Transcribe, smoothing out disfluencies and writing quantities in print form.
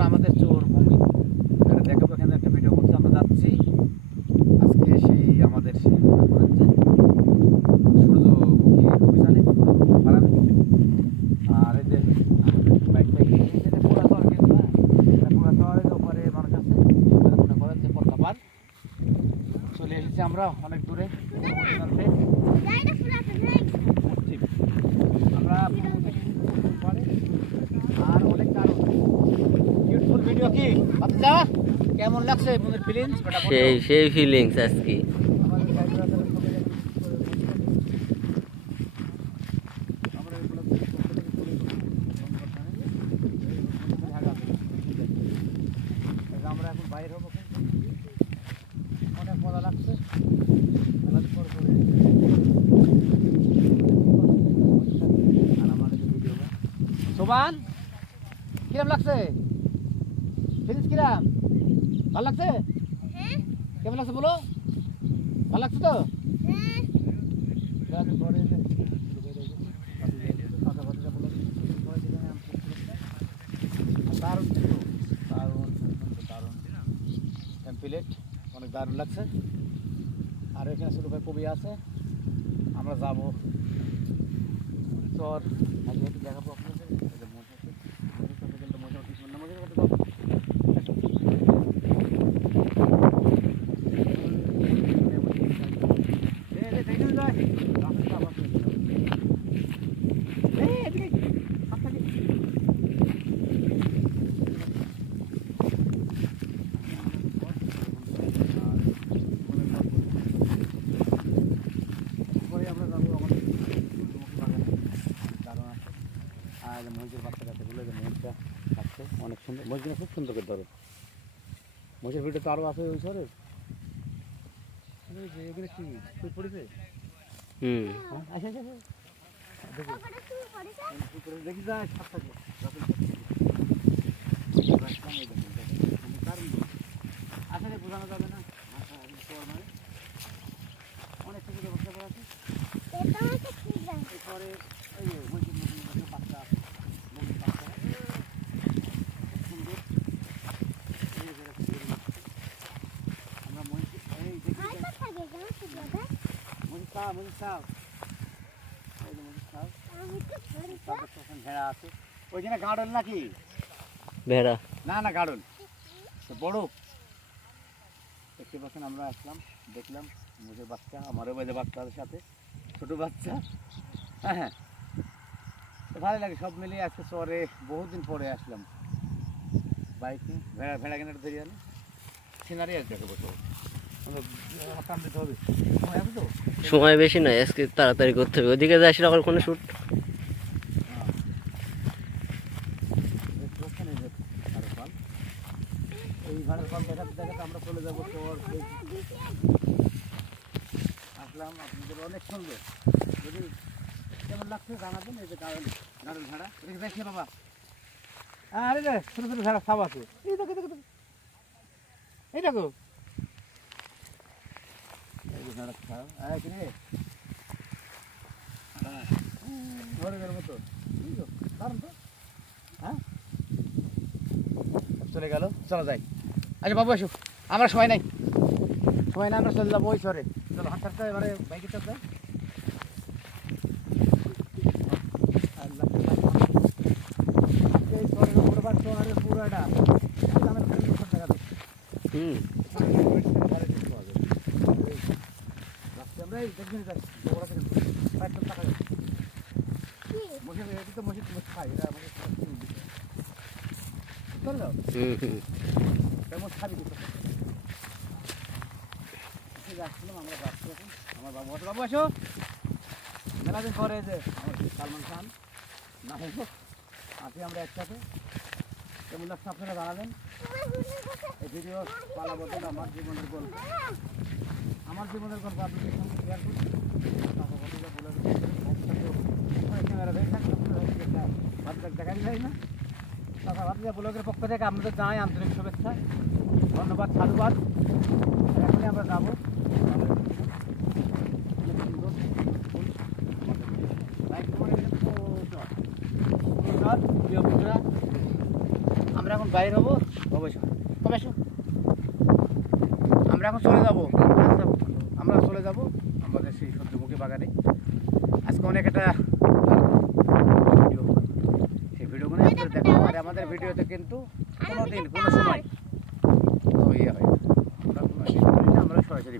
চর আমাদের চর ভূমি, এটা দেখাবো। এখানে একটা ভিডিও করতে আমরা যাচ্ছি আজকে সেই আমাদের সেই মনে করেন যে সূর্যমুখী অভিযানে পারাবে। আর এই যে বাইকটা পুরা চর কিন্তু না, পুরা চরের ওপরে মানুষ আছে, মনে করেন যে পদ্মাপাড় চলে এসেছি আমরা অনেক দূরে। আমরা আর অনেক কারণ বিউটিফুল ভিডিও কি বাচ্চা কেমন লাগছে মনের ফিলিংস? সেই ফিলিংস আজকে আমরা এখন বাইরে হবো, অনেক মজা লাগছে। সোবান কিরম লাগছে? ফিলিংস কিরম? ভালো লাগছে? কেমন লাগছে বলো? ভালো লাগছে তো? দারুণ দারুণ দারুণ প্লেট, অনেক দারুণ লাগছে। আর এখানে ছোটো ভাই কবি আছে, আমরা যাবো চর দেখাবো আপনাদের। মহিষের বাচ্চা কাচ্চাগুলো, যে মহিষটা খাচ্ছে অনেক সুন্দর, মহিষগুলো খুব সুন্দর করে ধরো। মহিষের ভিডিও তো আরও আছে ওই শহরে, এগুলো কি ফুল পড়েছে? দেখি যায় আসলে বোঝানো যাবে না, অনেক কিছু ব্যবস্থা করা আছে। এরপরে ওই মহিষের বাচ্চা আছে, আমরা মহিষ এই দেখি ভেড়া আছে ওইখানে, গার্ডন নাকি ভেড়া না না গার্ডন বড় দেখতে পাচ্ছেন। আমরা আসলাম, দেখলাম মুখের বাচ্চা, আমারও বাজে বাচ্চাদের সাথে ছোট বাচ্চা। হ্যাঁ হ্যাঁ, ভালো লাগে সব মিলিয়ে। আজকে চরে বহুদিন পরে আসলাম বাইকে, ভেড়া কেনাটা ধরে আনি সিনারি আর দেখে বসে সময় বেশি নয়, আজকে তাড়াতাড়ি করতে হবে। ওদিকে যাস আবার কোনো শুট এই ঘরের ফল দেখাতে দেখাতে আমরা চলে যাবো চর। আসলাম, আপনাদের অনেক সুন্দর, যদি কেমন লাগছে জানাবেন। এই যে গাড়ল ভেড়া দেখছি বাবা, আরে রে ছোটো ছোটো ভেড়া সব আছে, এই দেখো দেখো এই দেখো ভেড়া খাও রে ঘরের মতো দারুণ তো। হ্যাঁ চলে গেল, চলো যাই। আচ্ছা বাবু আসো, আমরা সময় নাই, সময় না, আমরা চলে যাবো ওই চরে। চলো হাঁটতে হাঁটতে এবারে বাইকে চাপতে। এই চরের উপরে বা চরের পুরোটা দামের দেখা যাচ্ছে। আমরা দেখবেন টাকা মসজিদ তো মসজিদ খাই, এটা আমাদের চলো কেমন খাবি আসছিলাম আমরা যাচ্ছি এখন। আমার বাবু আসো, বাবু আসো, মেলা দিন পরে যে আমার সালমান খান না আসি আমরা একসাথে। কেমন লাগছে আপনারা জানাবেন। এই ভিডিও পালাবো তো আমার জীবনের গল্প, আমার জীবনের গল্প আপনাদের সঙ্গে শেয়ার করছি। দেখাই যায় না, তাছাড়া ভাবলিয়া ব্লগের পক্ষ থেকে আপনাদের জানাই আন্তরিক শুভেচ্ছা, ধন্যবাদ, সাধুবাদ। এখনই আমরা যাবো। আমরা এখন বাইরে হবো অবশ্যই কবে আসো আমরা এখন চলে যাবো আমরা চলে যাব আমাদের সেই সূর্যমুখী বাগানে আজকে অনেক একটা ভিডিও সেই ভিডিওগুলো আপনারা দেখো আর আমাদের ভিডিওতে কিন্তু কোনো দিন কোনো সময় তো ইয়ে হয় আমরা সরাসরি